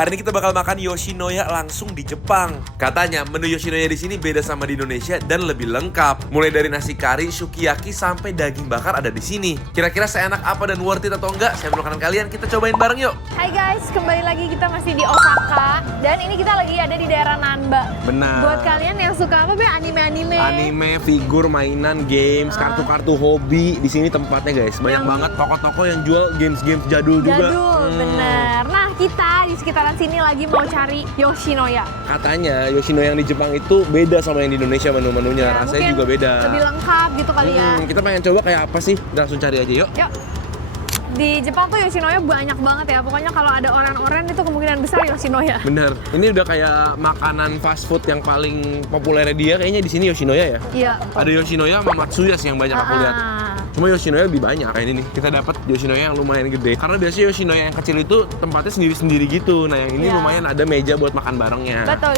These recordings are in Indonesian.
Hari ini kita bakal makan Yoshinoya langsung di Jepang. Katanya menu Yoshinoya di sini beda sama di Indonesia dan lebih lengkap. Mulai dari nasi kari, sukiyaki sampai daging bakar ada di sini. Kira-kira seenak apa dan worth it atau enggak? Saya menemukan kalian, kita cobain bareng yuk. Hai guys, kembali lagi kita masih di Osaka dan ini kita lagi ada di daerah Nanba. Benar. Buat kalian yang suka apa be anime-anime? Anime, figur, mainan, games, kartu-kartu hobi. Di sini tempatnya guys, banyak banget toko-toko yang jual games-games jadul juga. Jadul, bener. Nah kita di sekitaran sini lagi mau cari Yoshinoya. Katanya Yoshinoya yang di Jepang itu beda sama yang di Indonesia menu-menunya. Ya, Rasanya juga beda. Lebih lengkap gitu kali ya. Kita pengen coba kayak apa sih? Kita langsung cari aja yuk. Yuk. Di Jepang tuh Yoshinoya banyak banget ya. Pokoknya kalau ada oren-oren itu kemungkinan besar Yoshinoya. Bener. Ini udah kayak makanan fast food yang paling populernya dia kayaknya di sini Yoshinoya ya. Iya. Ada Yoshinoya sama Matsuya sih yang banyak aku lihat. Cuma Yoshinoya lebih banyak kayak ini nih. Kita dapat Yoshinoya yang lumayan gede. Karena biasanya Yoshinoya yang kecil itu tempatnya sendiri-sendiri gitu. Nah, yang ini Iya. lumayan ada meja buat makan barengnya. Betul.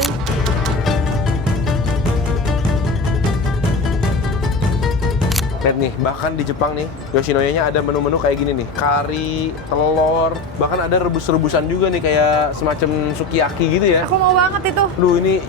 Lihat nih, bahkan di Jepang nih, Yoshinoya-nya ada menu-menu kayak gini nih. Kari, telur, bahkan ada rebus-rebusan juga nih kayak semacam sukiyaki gitu ya. Aku mau banget itu. Duh, ini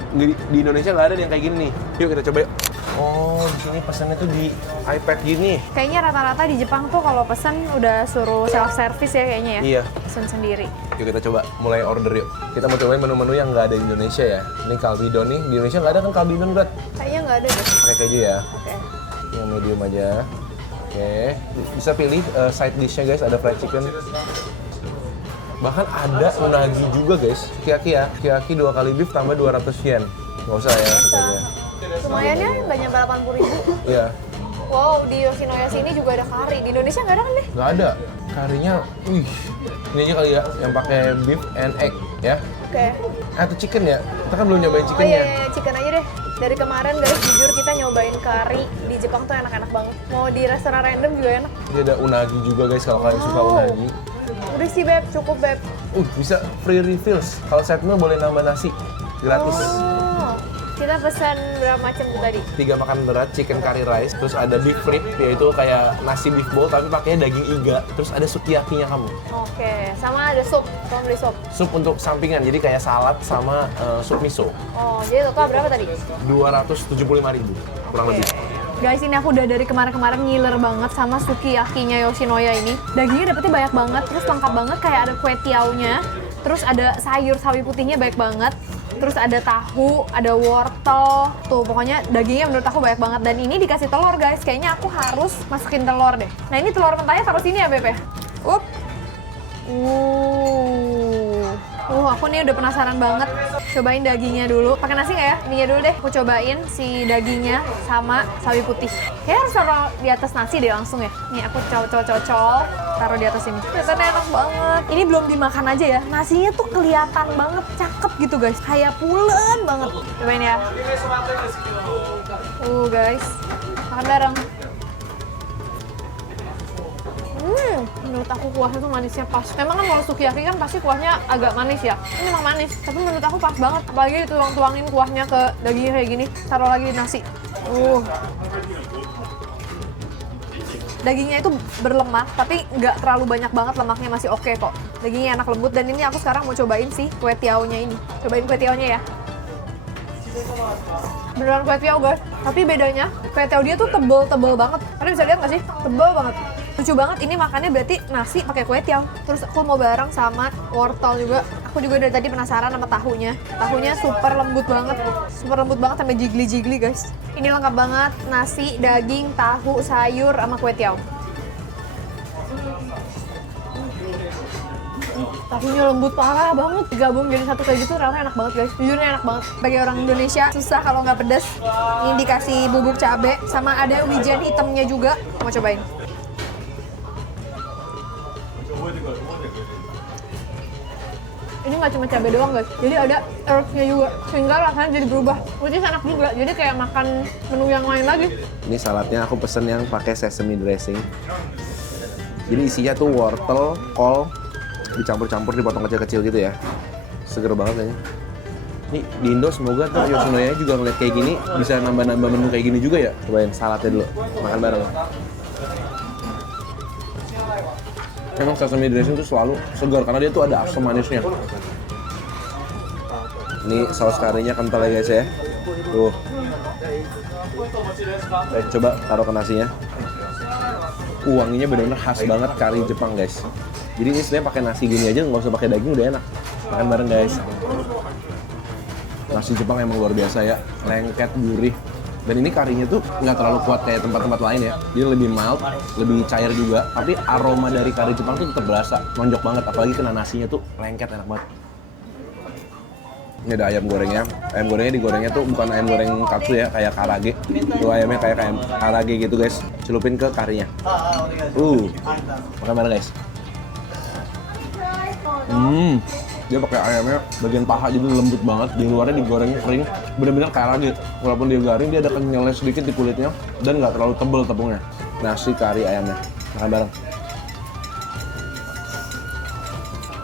di Indonesia nggak ada yang kayak gini nih. Yuk kita coba yuk. Oh, di sini pesannya tuh di iPad gini. Kayaknya rata-rata di Jepang tuh kalau pesen udah suruh self service ya kayaknya ya. Iya. Pesen sendiri. Yuk kita coba mulai order yuk. Kita mau cobain menu-menu yang nggak ada di Indonesia ya. Ini kalbidon nih. Di Indonesia nggak ada kan kalbidon, Brad? Kayaknya nggak ada deh. Pakai keju ya. Oke. Yang medium aja. Oke. Bisa pilih side dish-nya guys. Ada fried chicken. Bahkan ada unagi juga guys. Sukiyaki ya. Sukiyaki 2 kali beef tambah 200 yen. Nggak usah ya sukanya. Lumayan ya, nggak nyampe 80.000. Iya. Wow, di Yoshinoya sini juga ada kari. Di Indonesia nggak ada kan deh? Nggak ada. Karinya, wih. Ini aja kali ya, yang pakai beef and egg ya. Oke. Atau chicken ya? Kita kan belum nyobain Oh chickennya. iya, chicken aja deh. Dari kemarin guys, jujur kita nyobain kari di Jepang tuh enak-enak banget. Mau di restoran random juga enak. Ini ada unagi juga guys, kalau kalian suka Wow. unagi. Udah sih Beb, cukup Beb. Bisa free refills. Kalau set meal boleh nambah nasi. Gratis. Oh, kita pesan berapa macam tuh tadi? 3 makan berat, chicken curry rice, terus ada beef rib, yaitu kayak nasi beef bowl tapi pakainya daging iga, terus ada sukiyakinya kamu. Oke, sama ada sup, kamu beli sup. Sup untuk sampingan, jadi kayak salad sama sup miso. Oh, jadi total berapa tadi? 275.000 kurang lebih. Guys, ini aku udah dari kemarin-kemarin ngiler banget sama sukiyakinya Yoshinoya ini. Dagingnya dapetnya banyak banget, terus lengkap banget kayak ada kue tiaunya, terus ada sayur sawi putihnya banyak banget, terus ada tahu, ada wortel, tuh pokoknya dagingnya menurut aku banyak banget. Dan ini dikasih telur guys, kayaknya aku harus masukin telur deh. Nah ini telur mentahnya taruh sini ya Beb ya? Up. Aku nih udah penasaran banget. Cobain dagingnya dulu. Pakai nasi nggak ya? Ininya dulu deh. Aku cobain si dagingnya sama sawi putih. Kayaknya harus taruh di atas nasi deh langsung ya. Nih aku cocol, taruh di atas ini. Kelihatan enak banget. Ini belum dimakan aja ya. Nasinya tuh kelihatan banget cakep gitu guys. Kayak pulen banget. Cobain ya. Guys. Makan bareng. Menurut aku kuahnya tuh manisnya pas. Memang kan kalau sukiyaki kan pasti kuahnya agak manis ya. Ini memang manis, tapi menurut aku pas banget. Apalagi dituang-tuangin kuahnya ke dagingnya kayak gini. Taruh lagi di nasi. Dagingnya itu berlemak, tapi nggak terlalu banyak banget, lemaknya masih oke kok. Dagingnya enak lembut, dan ini aku sekarang mau cobain sih kue tiaunya ini. Cobain kue tiaunya ya. Beneran kue tiao guys, tapi bedanya kue tiao dia tuh tebel banget. Kalian bisa lihat nggak sih? Tebel banget. Lucu banget, ini makannya berarti nasi pakai kue tiao. Terus aku mau bareng sama wortel juga. Aku juga dari tadi penasaran sama tahunya. Tahunya super lembut banget sampai jigli guys. Ini lengkap banget, nasi, daging, tahu, sayur, sama kue tiao. Tahunya lembut parah banget, digabung jadi satu kayak gitu rasanya enak banget guys. Jujurnya enak banget. Bagi orang Indonesia susah kalau nggak pedas. Ini dikasih bubuk cabe sama ada wijen hitamnya juga. Mau cobain. Ini nggak cuma cabai doang guys, jadi ada herbsnya juga, sehingga rasanya jadi berubah. Which is enak juga, jadi kayak makan menu yang lain lagi. Ini saladnya aku pesen yang pakai sesame dressing. Jadi isinya tuh wortel, kol, dicampur-campur dipotong kecil-kecil gitu ya. Seger banget kayaknya. Ini di Indo semoga tuh Yoshinoya juga ngeliat kayak gini bisa nambah-nambah menu kayak gini juga ya. Cobain saladnya dulu, makan bareng. Memang sesame dressing tuh selalu segar karena dia tuh ada asam manisnya. Ini saus karinya kental ya guys ya. Tuh. Coba taruh ke nasinya. Wanginya benar-benar khas banget kari Jepang guys. Jadi ini sebenarnya pakai nasi gini aja, nggak usah pakai daging udah enak. Makan bareng guys. Nasi Jepang emang luar biasa ya, lengket, gurih. Dan ini karinya tuh nggak terlalu kuat kayak tempat-tempat lain ya. Dia lebih mild, lebih cair juga. Tapi aroma dari kari Jepang tuh tetap berasa, nonjok banget. Apalagi kena nasinya tuh lengket, enak banget. Ini ada ayam gorengnya. Ayam gorengnya digorengnya tuh bukan ayam goreng katsu ya, kayak karage. Tuh ayamnya kayak karage gitu guys. Celupin ke karinya. Makan bareng guys. Dia pakai ayamnya bagian paha jadi lembut banget, di luarnya digoreng kering, bener-bener kayak lagi. Walaupun dia garing, dia ada kenyalnya sedikit di kulitnya dan nggak terlalu tebel tepungnya. Nasi kari ayamnya, makan bareng.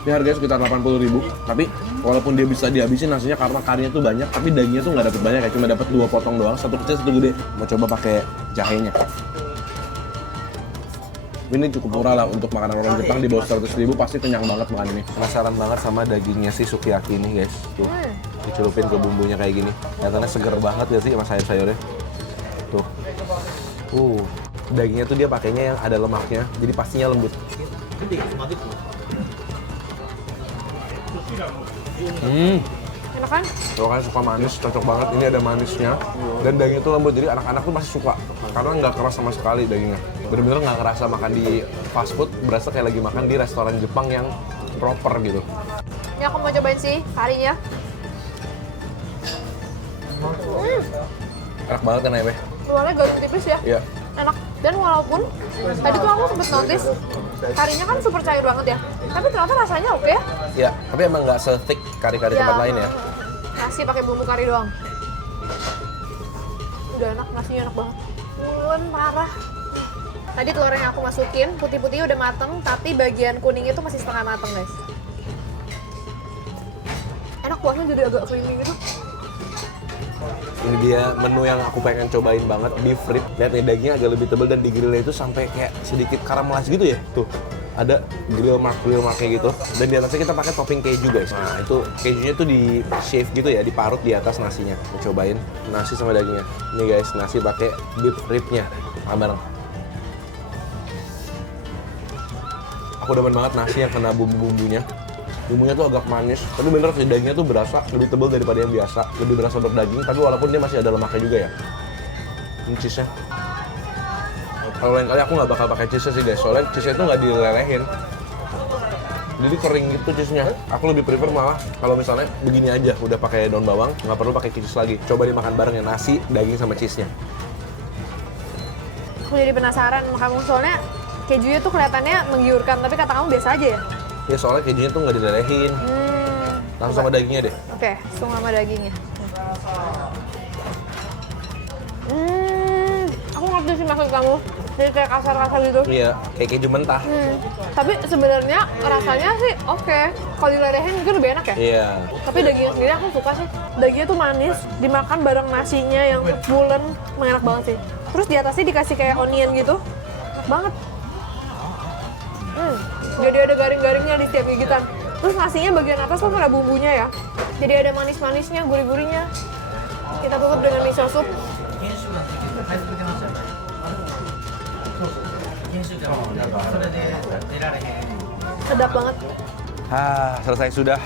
Ini harganya sekitar 80.000, tapi walaupun dia bisa dihabisin nasinya karena karinya tuh banyak, tapi dagingnya tuh nggak dapet banyak ya, cuma dapet 2 potong doang, satu kecil satu gede. Mau coba pakai jahenya. Ini cukup murah lah untuk makanan orang Jepang, di bawah 100.000 pasti kenyang banget makan ini. Penasaran banget sama dagingnya si sukiyaki ini guys. Tuh, dicelupin ke bumbunya kayak gini. Kelihatannya seger banget ya sih sama sayur-sayurnya. Tuh. Dagingnya tuh dia pakainya yang ada lemaknya, jadi pastinya lembut. Enak kan? Kalau kalian suka manis, cocok banget. Ini ada manisnya dan dagingnya tuh lembut, jadi anak-anak tuh pasti suka karena nggak keras sama sekali dagingnya. Bener-bener nggak kerasa makan di fast food, berasa kayak lagi makan di restoran Jepang yang proper gitu. Ini aku mau cobain sih karinya. Enak banget kan ayamnya? Luarnya garing tipis ya. Iya. Enak. Dan walaupun tadi tuh aku sempet notice karinya kan super cair banget ya, tapi ternyata rasanya oke ya. Iya, tapi emang nggak se-thick kari-kari tempat lain ya. Nasi pakai bumbu kari doang. Udah enak, nasinya enak banget. Pulen parah. Tadi telur yang aku masukin, putih-putihnya udah mateng, tapi bagian kuningnya tuh masih setengah mateng guys. Enak, kuahnya jadi agak creamy gitu. Ini dia menu yang aku pengen cobain banget, beef rib. Lihat nih, dagingnya agak lebih tebal dan di grillnya itu sampai kayak sedikit karamelis gitu ya. Tuh, ada grill mark kayak gitu. Dan di atasnya kita pakai topping keju guys. Nah, itu kejunya tuh di shave gitu ya, diparut di atas nasinya. Kita cobain nasi sama dagingnya. Nih guys, nasi pakai beef ribnya. Makan bareng. Aku demen banget nasi yang kena bumbu-bumbunya. Bumbunya tuh agak manis, tapi bener sih dagingnya tuh berasa lebih tebal daripada yang biasa. Lebih berasa berdaging, tapi walaupun dia masih ada lemaknya juga ya. Ini cheese-nya. Kalau lain kali aku nggak bakal pakai cheese sih guys, soalnya cheese-nya tuh nggak dilelehin. Jadi kering gitu cheese-nya. Aku lebih prefer malah kalau misalnya begini aja, udah pakai daun bawang, nggak perlu pakai cheese lagi. Coba dimakan bareng ya, nasi, daging sama cheese-nya. Aku jadi penasaran sama kamu, soalnya kejunya tuh kelihatannya menggiurkan, tapi kata kamu biasa aja ya? Ya soalnya kejunya tuh nggak dilelehin. Langsung sama dagingnya deh. Oke, langsung sama dagingnya. Aku ngerti sih maksud kamu. Jadi kayak kasar-kasar gitu. Iya, kayak keju mentah. Tapi sebenarnya rasanya sih oke. Kalau dilelehin mungkin lebih enak ya? Iya. Tapi dagingnya sendiri aku suka sih. Dagingnya tuh manis, dimakan bareng nasinya yang pulen, enak banget sih. Terus di atasnya dikasih kayak onion gitu. Enak banget. Jadi ada garing-garingnya di setiap gigitan. Terus nasinya bagian atas kan ada bumbunya ya. Jadi ada manis-manisnya, gurih-gurihnya. Kita tutup dengan miso soup. Sedap banget. Selesai sudah.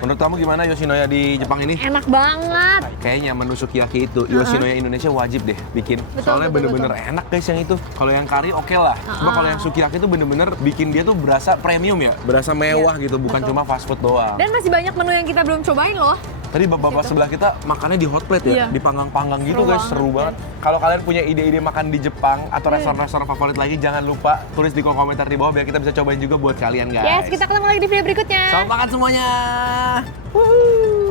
Menurut kamu gimana Yoshinoya di Jepang ini? Enak banget. Kayaknya menu sukiyaki itu Yoshinoya Indonesia wajib deh bikin. Soalnya bener-bener enak guys yang itu. Kalau yang kari oke lah. Cuma kalau yang sukiyaki itu bener-bener bikin dia tuh berasa premium ya. Berasa mewah gitu, bukan cuma fast food doang. Dan masih banyak menu yang kita belum cobain loh. Tadi bapak sebelah kita makannya di hot plate ya, dipanggang-panggang gitu guys, seru banget. Kalau kalian punya ide-ide makan di Jepang atau restoran-restoran favorit lagi, jangan lupa tulis di kolom komentar di bawah biar kita bisa cobain juga buat kalian guys. Yes, kita ketemu lagi di video berikutnya. Selamat makan semuanya. Woohoo.